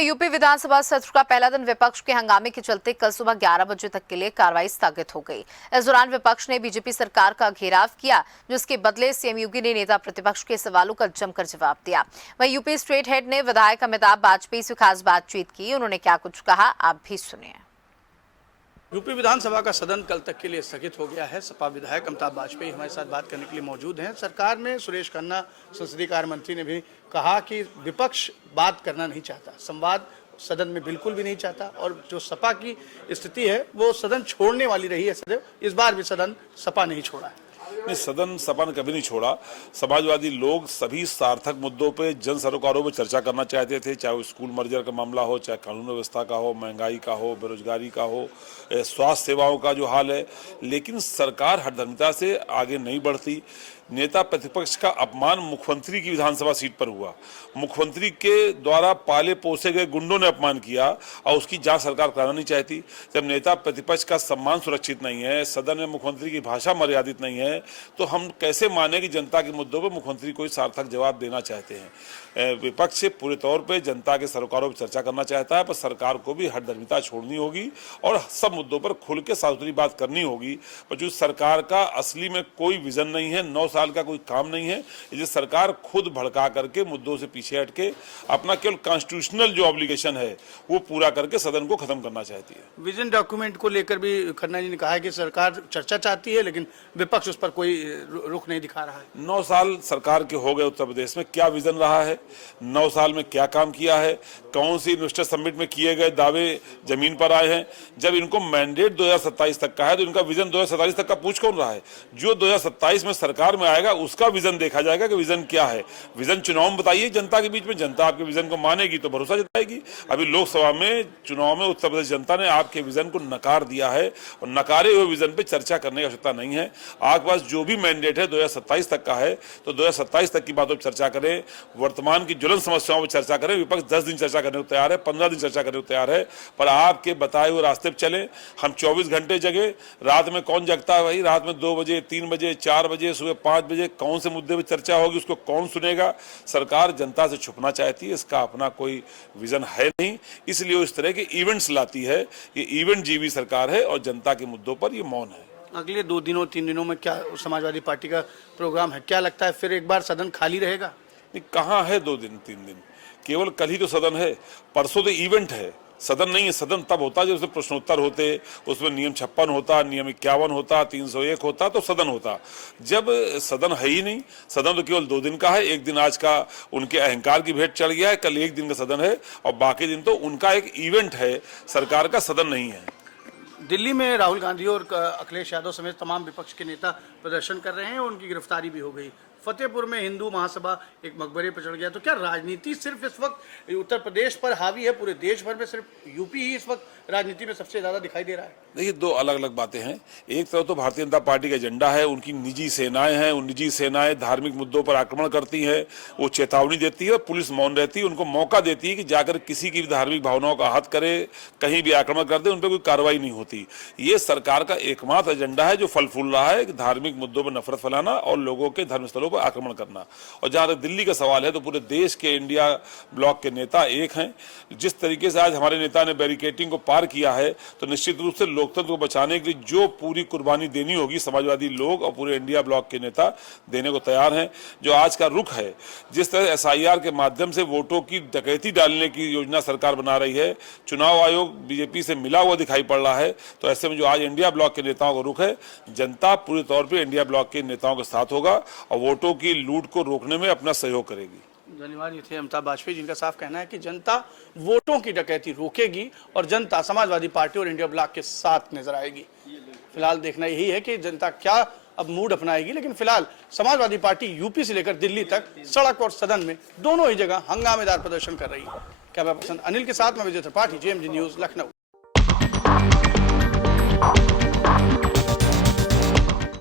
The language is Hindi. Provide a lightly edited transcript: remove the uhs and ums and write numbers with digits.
वहीं यूपी विधानसभा सत्र का पहला दिन विपक्ष के हंगामे के चलते कल सुबह 11 बजे तक के लिए कार्रवाई स्थगित हो गई। इस दौरान विपक्ष ने बीजेपी सरकार का घेराव किया, जिसके बदले सीएम योगी ने नेता प्रतिपक्ष के सवालों का जमकर जवाब दिया। वहीं यूपी स्टेट हेड ने विधायक अमिताभ वाजपेयी से खास बातचीत की। उन्होंने क्या कुछ कहा, आप भी सुनिए। यूपी विधानसभा का सदन कल तक के लिए स्थगित हो गया है। सपा विधायक अमिताभ वाजपेयी हमारे साथ बात करने के लिए मौजूद हैं। सरकार में सुरेश खन्ना संसदीय कार्य मंत्री ने भी कहा कि विपक्ष बात करना नहीं चाहता, संवाद सदन में बिल्कुल भी नहीं चाहता, और जो सपा की स्थिति है वो सदन छोड़ने वाली रही है सदैव। इस बार भी सदन सपा नहीं छोड़ा है। नहीं, सदन सपा ने कभी नहीं छोड़ा। समाजवादी लोग सभी सार्थक मुद्दों पे, जन सरोकारों पे चर्चा करना चाहते थे, चाहे वो स्कूल मर्जर का मामला हो, चाहे कानून व्यवस्था का हो, महंगाई का हो, बेरोजगारी का हो, स्वास्थ्य सेवाओं का जो हाल है। लेकिन सरकार हठधर्मिता से आगे नहीं बढ़ती। नेता प्रतिपक्ष का अपमान मुख्यमंत्री की विधानसभा सीट पर हुआ। मुख्यमंत्री के द्वारा पाले पोसे गए गुंडों ने अपमान किया और उसकी जांच सरकार कराना नहीं चाहती। जब नेता प्रतिपक्ष का सम्मान सुरक्षित नहीं है, सदन में मुख्यमंत्री की भाषा मर्यादित नहीं है, तो हम कैसे माने कि जनता के मुद्दों पर मुख्यमंत्री कोई सार्थक जवाब देना चाहते हैं। विपक्ष पूरे तौर पर जनता के सरोकारों पर चर्चा करना चाहता है, पर सरकार को भी हठधर्मिता छोड़नी होगी और सब मुद्दों पर खुल के साफ सुथरी बात करनी होगी। पर जो सरकार का असली में कोई विजन नहीं है, 9 साल का कोई काम नहीं है, इसलिए सरकार खुद भड़का करके मुद्दों से पीछे हट के अपना केवल कॉन्स्टिट्यूशनल जो ऑब्लिगेशन है वो पूरा करके सदन को खत्म करना चाहती है। विजन डॉक्यूमेंट को लेकर भी खन्ना जी ने कहा है कि सरकार चर्चा चाहती है, लेकिन विपक्ष उस पर कोई रुख नहीं दिखा रहा है। 9 साल सरकार के हो गए उत्तर प्रदेश में, क्या विजन रहा है? 9 साल में क्या काम किया है? कौन सी इन्वेस्टर समिट में किए गए दावे जमीन पर आए हैं? जब इनको मैंडेट 2027 तक का है तो इनका विजन 2027 तक का पूछ कौन रहा है? जो 2027 में सरकार में आएगा उसका विजन देखा जाएगा कि विजन क्या है। विजन चुनाव में बताइए जनता के बीच में, जनता आपके विजन को मानेगी तो भरोसा जताएगी। अभी लोकसभा में चुनाव में उत्तर प्रदेश जनता ने आपके विजन को नकार दिया है और नकारे हुए विजन पे चर्चा करने की आवश्यकता नहीं है। आपके पास जो भी मैंडेट है 2027 तक का है तो 2027 तक की बातों पर चर्चा करें, वर्तमान की ज्वलंत समस्याओं पर चर्चा करें। विपक्ष 10 दिन चर्चा करने को तैयार है, 15 दिन चर्चा करने को तैयार है, पर आपके बताए हुए रास्ते पर चले। हम 24 घंटे जगे, रात में कौन जगता है भाई? रात में 2 बजे, 3 बजे, 4 बजे, सुबह 5 बजे कौन से मुद्दे पर चर्चा होगी, उसको कौन सुनेगा? सरकार जनता से छुपना चाहती है, इसका अपना कोई विजन है नहीं, इसलिए वो इस तरह के इवेंट्स लाती है। ये इवेंट जीवी सरकार है और जनता के मुद्दों पर ये मौन है। अगले 2 दिनों 3 दिनों में क्या समाजवादी पार्टी का प्रोग्राम है? क्या लगता है फिर एक बार सदन खाली रहेगा? नहीं, कहाँ है 2 दिन 3 दिन? केवल कल ही तो सदन है, परसों तो इवेंट है, सदन नहीं है। सदन तब होता जब उसमें प्रश्नोत्तर होते, उसमें नियम 56 होता, नियम 51 होता, 301 होता तो सदन होता। जब सदन है ही नहीं, सदन तो केवल 2 दिन का है। एक दिन आज का उनके अहंकार की भेंट चढ़ गया है, कल 1 दिन का सदन है और बाकी दिन तो उनका एक इवेंट है, सरकार का सदन नहीं है। दिल्ली में राहुल गांधी और अखिलेश यादव समेत तमाम विपक्ष के नेता प्रदर्शन कर रहे हैं, उनकी गिरफ्तारी भी हो गई। फतेहपुर में हिंदू महासभा एक मकबरे पर चढ़ गया। तो क्या राजनीति सिर्फ इस वक्त उत्तर प्रदेश पर हावी है? पूरे देश भर में सिर्फ यूपी ही इस वक्त राजनीति में सबसे ज्यादा दिखाई दे रहा है? देखिए, 2 अलग अलग बातें हैं। एक तरफ तो भारतीय जनता पार्टी का एजेंडा है, उनकी निजी सेनाएं हैं, उन निजी सेनाएं धार्मिक मुद्दों पर आक्रमण करती है, वो चेतावनी देती है और पुलिस मौन रहती है, उनको मौका देती है कि जाकर किसी की भी धार्मिक भावनाओं का आहत करे, कहीं भी आक्रमण कर दे, उन पर कोई कार्रवाई नहीं होती। ये सरकार का एकमात्र एजेंडा है जो फल फूल रहा है कि धार्मिक मुद्दों पर नफरत फैलाना और लोगों के धर्मस्थलों पर आक्रमण करना। और जहां तक दिल्ली का सवाल है तो पूरे देश के इंडिया ब्लॉक के नेता एक हैं। जिस तरीके से आज हमारे नेता ने बैरिकेडिंग को पार किया है तो निश्चित रूप से लोकतंत्र को बचाने के लिए जो पूरी कुर्बानी देनी होगी समाजवादी लोग और पूरे इंडिया ब्लॉक के नेता देने को तैयार हैं। जो आज का रुख है, जिस तरह SIR के माध्यम से वोटों की डकैती डालने की योजना सरकार बना रही है, चुनाव आयोग बीजेपी से मिला हुआ दिखाई पड़ रहा है, तो ऐसे में जो आज इंडिया ब्लॉक के नेताओं का रुख है, जनता पूरे तौर पर इंडिया ब्लॉक के नेताओं के साथ होगा और वोटों की लूट को रोकने में अपना सहयोग करेगी। धन्यवाद। ये थे अमिताभ वाजपेयी, जिनका साफ कहना है कि जनता वोटों की डकैती रोकेगी और जनता समाजवादी पार्टी और इंडिया ब्लॉक के साथ नजर आएगी। फिलहाल देखना यही है कि जनता क्या अब मूड अपनाएगी, लेकिन फिलहाल समाजवादी पार्टी यूपी से लेकर दिल्ली तक सड़क और सदन में दोनों ही जगह हंगामेदार प्रदर्शन कर रही है। कैमरा पर्सन अनिल के साथ मैं विजय त्रिपाठी, JMG न्यूज, लखनऊ।